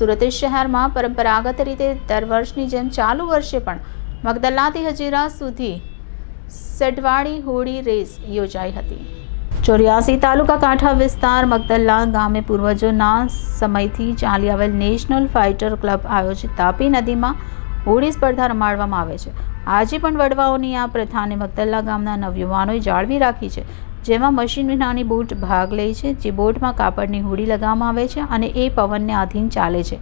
સુરત શહેરમાં પરંપરાગત રીતે દર વર્ષની જેમ ચાલુ વર્ષે પણ મગદલ્લાથી હજીરા સુધી સઢવાડી હોળી રેસ યોજાઈ હતી। 84 તાલુકા કાંઠા વિસ્તાર મગદલ્લા ગામે પૂર્વજોના સમયથી ચાલી આવેલ નેશનલ ફાઇટર ક્લબ આયોજિત તાપી નદીમાં હોળી સ્પર્ધા રમાડવામાં આવે છે। આજે પણ વડવાઓની આ પ્રથાને મગદલ્લા ગામના નવયુવાનોએ જાળવી રાખી છે, જેમાં મશીન વિનાની બોટ ભાગ લે છે, જે બોટમાં કાપડની હોડી લગાવવામાં આવે છે અને એ પવનને આધીન ચાલે છે,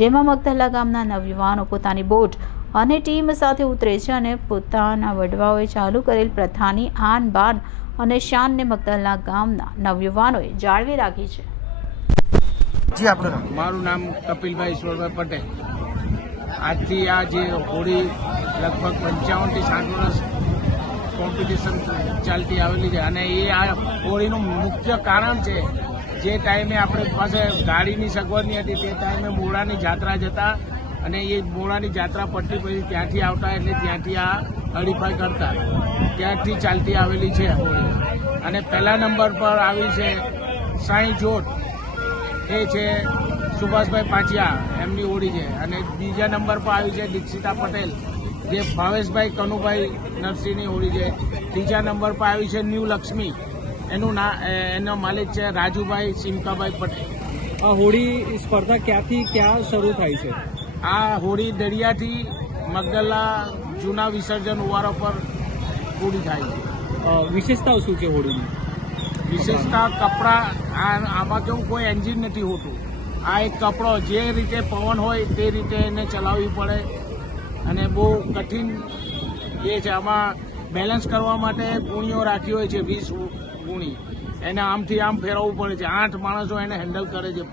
જેમાં મગદલ્લા ગામના નવયુવાનો પોતાની બોટ અને ટીમ સાથે ઉતરે છે અને પોતાના વડવાઓએ ચાલુ કરેલ પ્રથાની આન બાન અને શાનને મગદલ્લા ગામના નવયુવાનોએ જાળવી રાખી છે। જી આપણું નામ? મારું નામ કપિલભાઈ ઈશ્વરભાઈ પટેલ। આજથી આ જે હોળી લગભગ 55 થી 60 વર્ષ કોમ્પિટિશન ચાલતી આવેલી છે અને એ આ હોળીનું મુખ્ય કારણ છે, જે ટાઈમે આપણે પાસે ગાડીની સગવડ નહીં હતી તે ટાઈમે મોડાની જાત્રા જતા અને એ મોડાની જાત્રા પટ્ટી પછી ત્યાંથી આવતા, એટલે ત્યાંથી આ હરીફાઈ કરતા, ત્યાંથી ચાલતી આવેલી છે હોળી। અને પહેલા નંબર પર આવી છે સાંઈ જોટ, એ છે સુભાષભાઈ પાંચિયા, એમની હોળી છે। અને બીજા નંબર પર આવી છે દીક્ષિતા પટેલ, જે ભાવેશભાઈ કનુભાઈ નરસિંહની હોળી છે। ત્રીજા નંબર પર આવી છે ન્યૂ લક્ષ્મી, એનો માલિક છે રાજુભાઈ સિમકાભાઈ પટેલ। આ હોળી સ્પર્ધા ક્યાંથી ક્યાં શરૂ થાય છે? આ હોળી દરિયાથી મગદલ્લા જૂના વિસર્જન ઉવારો પર પૂરી થાય છે। વિશેષતાઓ શું છે હોળીની? વિશેષતા કપડા, આમાં કેવું કોઈ એન્જિન નથી હોતું, આ એક કપડો જે રીતે પવન હોય તે રીતે એને ચલાવવી પડે અને બહુ કઠિન એ છે। આમાં બેલેન્સ કરવા માટે ગુણીઓ રાખી હોય છે, 20 ગુણી, એને આમથી આમ ફેરવવું પડે છે, 8 માણસો એને હેન્ડલ કરે છે।